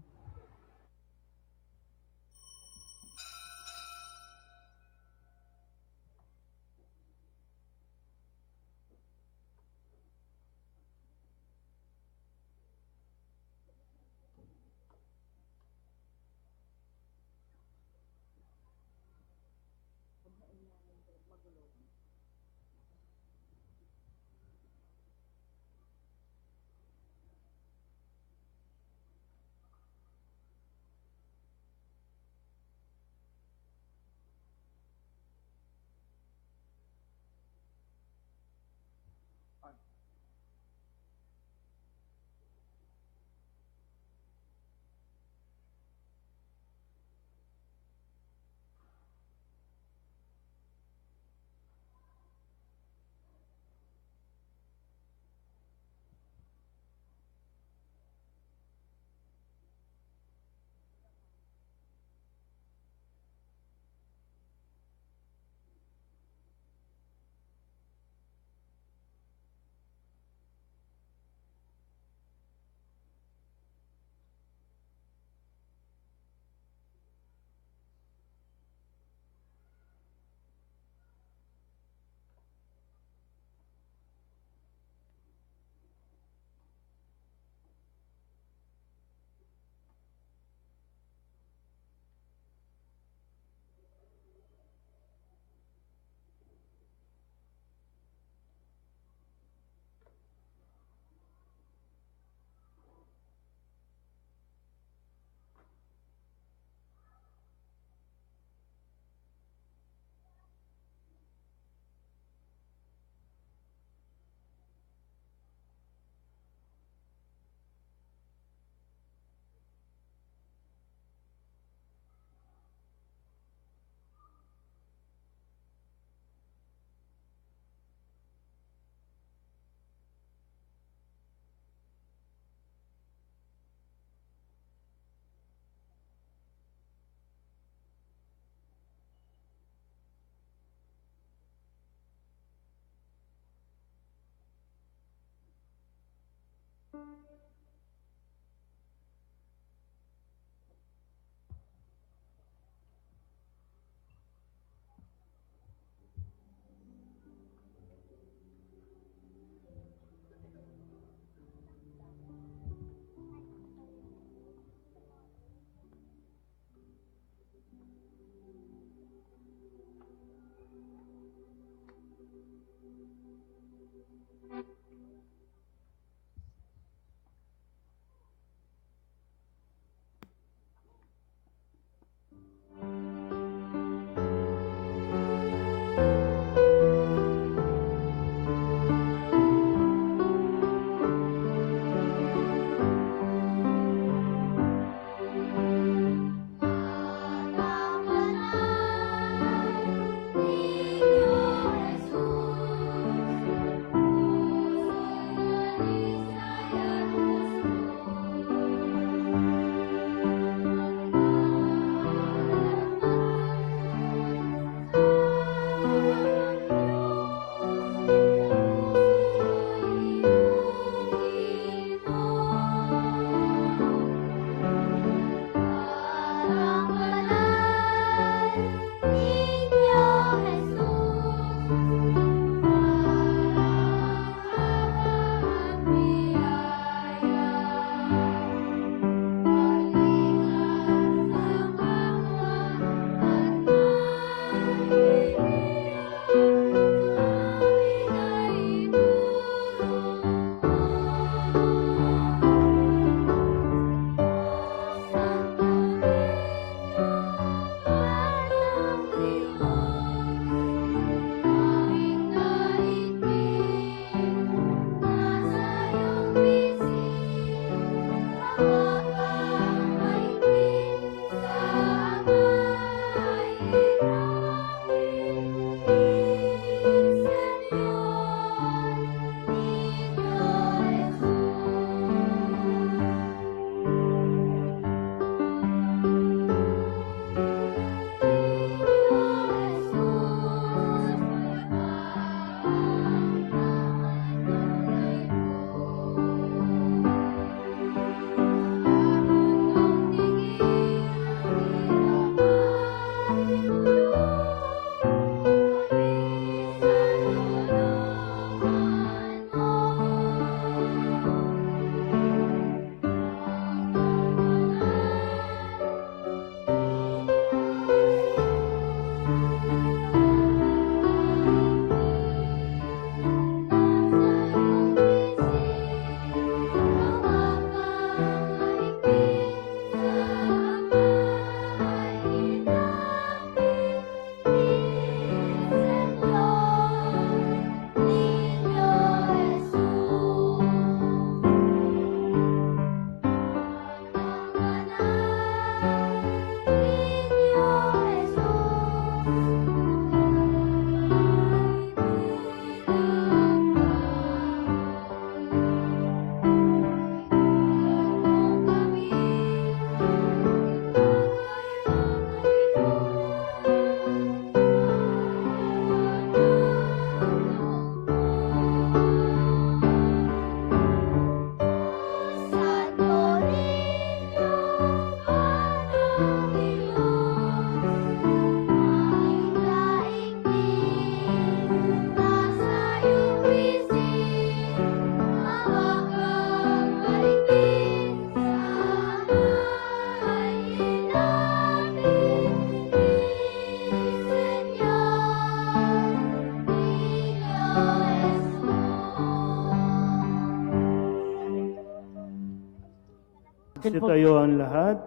Akin po, Tayo ang lahat.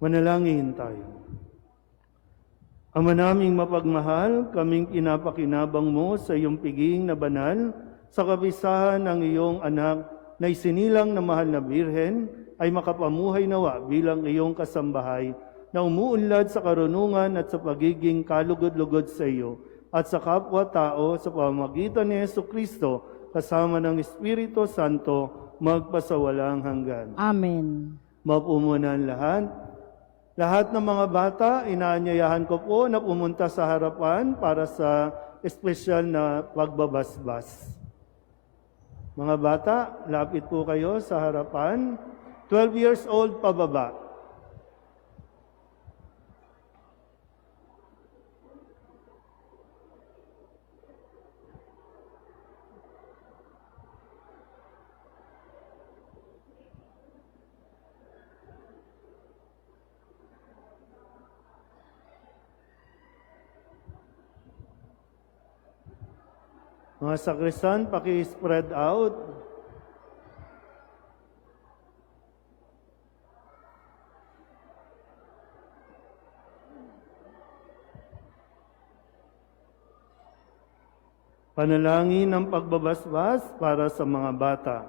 Manalangin tayo. Ama naming mapagmahal, kaming pinapakinabang mo sa iyong piging na banal, sa kabisahan ng iyong anak na isinilang na mahal na birhen, ay makapamuhay nawa bilang iyong kasambahay, na umuunlad sa karunungan at sa pagiging kalugod-lugod sa iyo, at sa kapwa-tao sa pamamagitan ni Jesucristo, kasama ng Espiritu Santo, magpasawalang hanggan. Amen. Maupo muna ang lahat. Lahat ng mga bata, inaanyayahan ko po na pumunta sa harapan para sa espesyal na pagbabasbas. Mga bata, lapit po kayo sa harapan. 12 years old pababa. Mga sakristan, paki-spread out. Panalangin ng pagbabasbas para sa mga bata.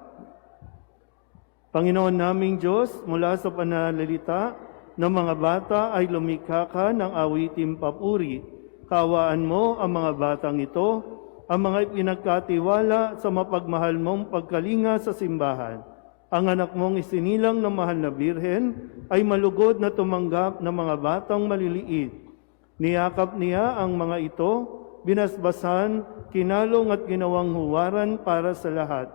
Panginoon naming Diyos, mula sa pananalita ng mga bata ay lumikha ka ng awiting papuri. Kaawaan mo ang mga batang ito, ang mga ipinagkatiwala sa mapagmahal mong pagkalinga sa simbahan. Ang anak mong isinilang na mahal na birhen ay malugod na tumanggap ng mga batang maliliit. Niyakap niya ang mga ito, binasbasan, kinalong at ginawang huwaran para sa lahat.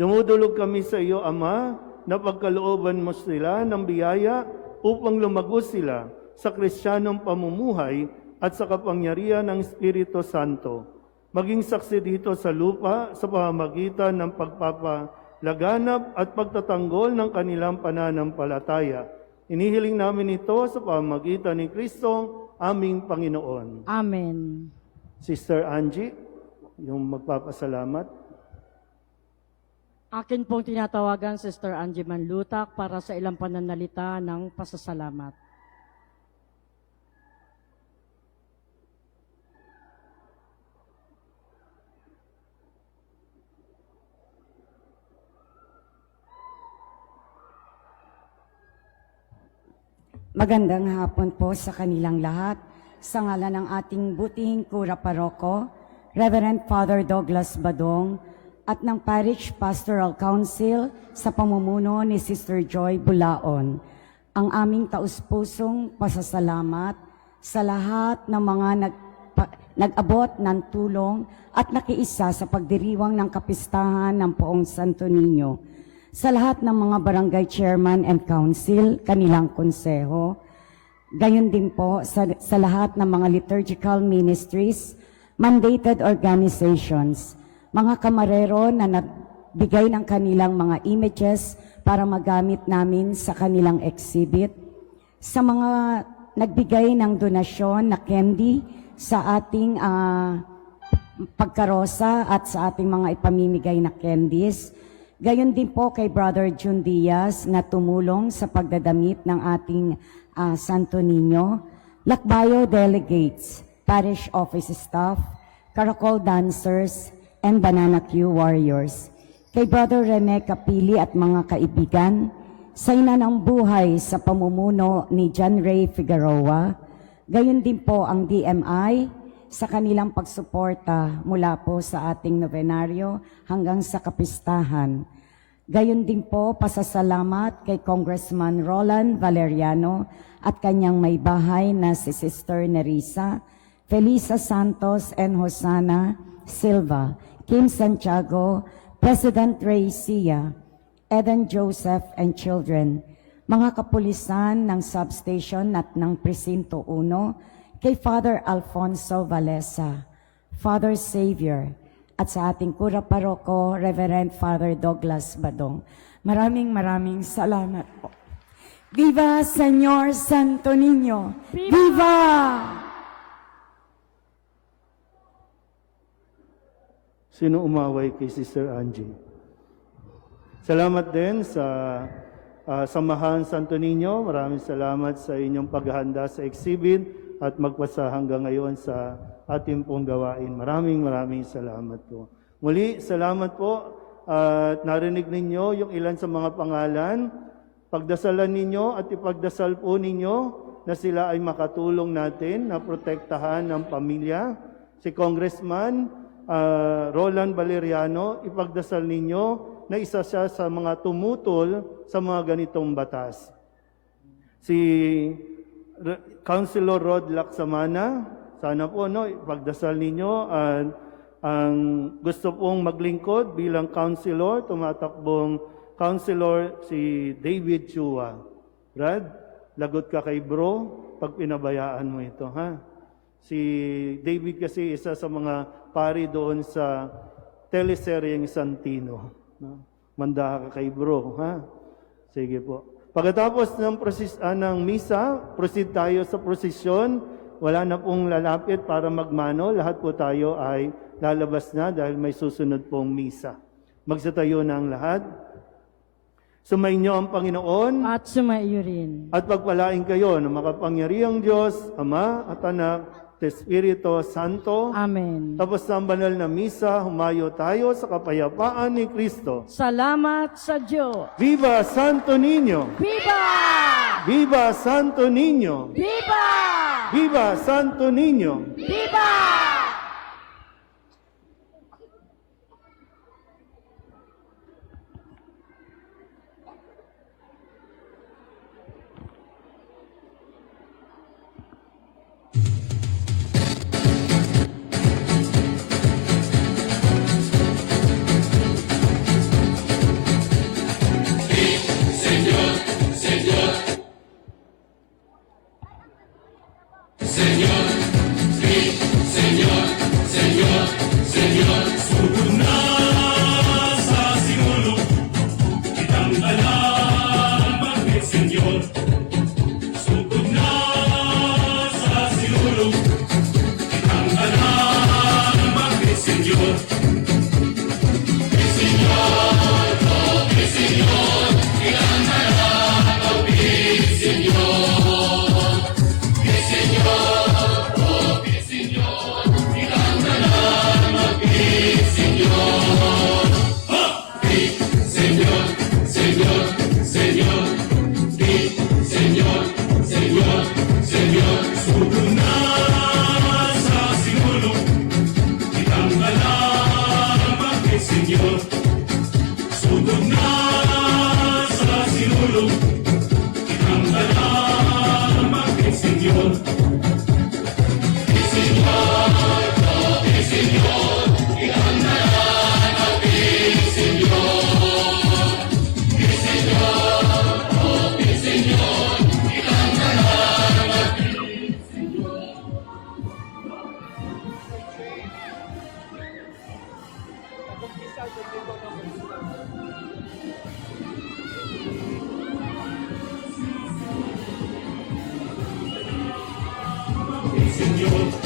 Dumudulog kami sa iyo, Ama, na pagkalooban mo sila ng biyaya upang lumago sila sa Kristiyanong pamumuhay at sa kapangyarihan ng Espiritu Santo. Maging saksi dito sa lupa sa pamamagitan ng pagpapalaganap at pagtatanggol ng kanilang pananampalataya. Inihiling namin ito sa pamamagitan ni Kristo, aming Panginoon. Amen. Sister Angie, yung magpapasalamat. Akin pong tinatawagan, Sister Angie Manlutak, para sa ilang pananalita ng pasasalamat. Magandang hapon po sa kanilang lahat. Sa ngalan ng ating butihing Kura Paroko, Reverend Father Douglas Badong, at ng Parish Pastoral Council sa pamumuno ni Sister Joy Bulaon, ang aming taus-pusong pasasalamat sa lahat ng mga nag-abot ng tulong at nakiisa sa pagdiriwang ng kapistahan ng Poong Santo Niño, sa lahat ng mga barangay chairman and council, kanilang konseho, gayon din po sa lahat ng mga liturgical ministries, mandated organizations, mga kamarero na nagbigay ng kanilang mga images para magamit namin sa kanilang exhibit, sa mga nagbigay ng donasyon na candy sa ating pagkarosa at sa ating mga ipamimigay na candies. Gayon din po kay Brother Jun Diaz na tumulong sa pagdadamit ng ating Santo Niño, Lakbayo delegates, parish office staff, caracol dancers, and Banana Q warriors. Kay Brother Rene Capili at mga kaibigan, sa ina ng buhay sa pamumuno ni John Ray Figueroa, gayon din po ang DMI sa kanilang pagsuporta mula po sa ating novenaryo hanggang sa kapistahan. Gayon din po pasasalamat kay Congressman Roland Valeriano at kanyang may bahay na si Sister Nerissa, Felisa Santos and Hosana Silva, Kim Santiago, President Ray Sia, Eden Joseph and children, mga kapulisan ng substation at ng Presinto 1, kay Father Alfonso Valesa, Father Savior, at sa ating Kura Paroko, Reverend Father Douglas Badong. Maraming salamat po. Viva Señor Santo Niño! Viva! Sino umaway kay Sister Angie? Salamat din sa Samahan Santo Niño. Maraming salamat sa inyong paghahanda sa exhibit at magpasa hanggang ngayon sa ating pong gawain. Maraming salamat po. Muli, salamat po at narinig ninyo yung ilan sa mga pangalan. Pagdasalan ninyo at ipagdasal po ninyo na sila ay makatulong natin na protektahan ng pamilya. Si Congressman Roland Valeriano, ipagdasal ninyo na isa siya sa mga tumutol sa mga ganitong batas. Si Councilor Rod Lacsamana, sana po ipagdasal ninyo at ang gusto pong maglingkod bilang councilor, tumatakbong councilor si David Chua. Brad, lagot ka kay bro pag pinabayaan mo ito, ha? Si David kasi isa sa mga pari doon sa teleseryeng Santino. Manda ka kay bro, ha? Sige po. Pagkatapos ng misa, proceed tayo sa prosesyon. Wala na pong lalapit para magmano. Lahat po tayo ay lalabas na dahil may susunod pong misa. Magsatayo na ang lahat. Sumainyo ang Panginoon At sumaiyo rin. at pagpalain kayo ng makapangyarihang Diyos, Ama at Anak, at Espiritu Santo. Amen. Tapos ng banal na misa, humayo tayo sa kapayapaan ni Kristo. Salamat sa Diyos. Viva Santo Niño! Viva! Viva Santo Niño! Viva! Viva Santo Niño! Viva! Señor.